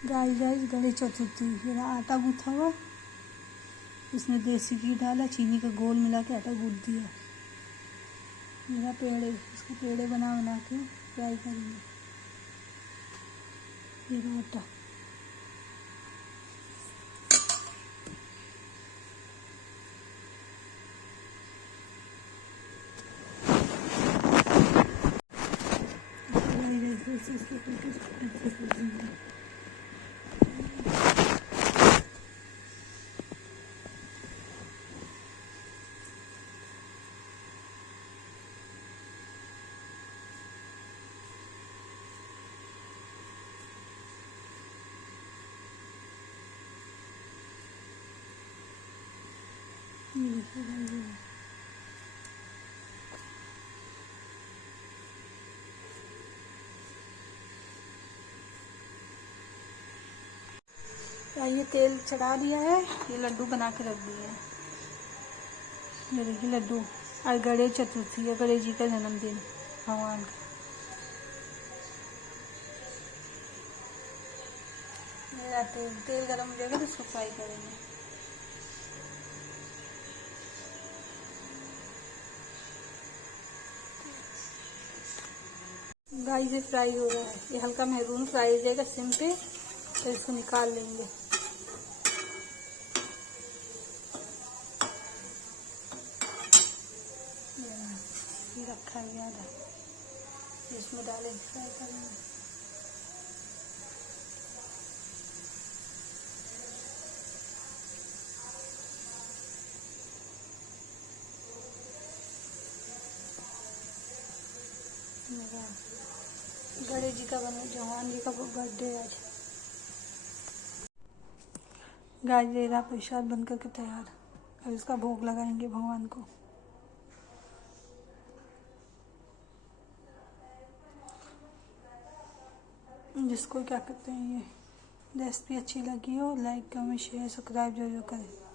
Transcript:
Guys Ganesh Chaturthi. मेरा आटा गूँथा हुआ, इसमें देसी घी डाला, चीनी का घोल मिला के आटा गूँथ दिया। मेरा पेड़े, इसको पेड़े बना बना के फ्राई करेंगे। मेरा आटा ये तेल चढ़ा दिया है। ये लड्डू बना के रख दिए हैं। ये देखिए लड्डू। आज गणेश चतुर्थी है, गणेश जी का जन्मदिन भगवान का। मेरा तेल गरम हो जाएगा तो इसको फ्राई करेंगे। गाइस ये फ्राई हो रहा है। ये हल्का महरून फ्राई हो जाएगा सिम पे, तो इसको निकाल लेंगे। ये रखा गया था, इसमें डालेंगे, फ्राई करेंगे। गणेश जी का भगवान जी का बर्थडे आज। गाइस मेरा प्रसाद बन करके तैयार। अब इसका भोग लगाएंगे भगवान को। जिसको क्या कहते हैं, ये रेसिपी अच्छी लगी हो लाइक कमेंट शेयर सब्सक्राइब जरूर करें।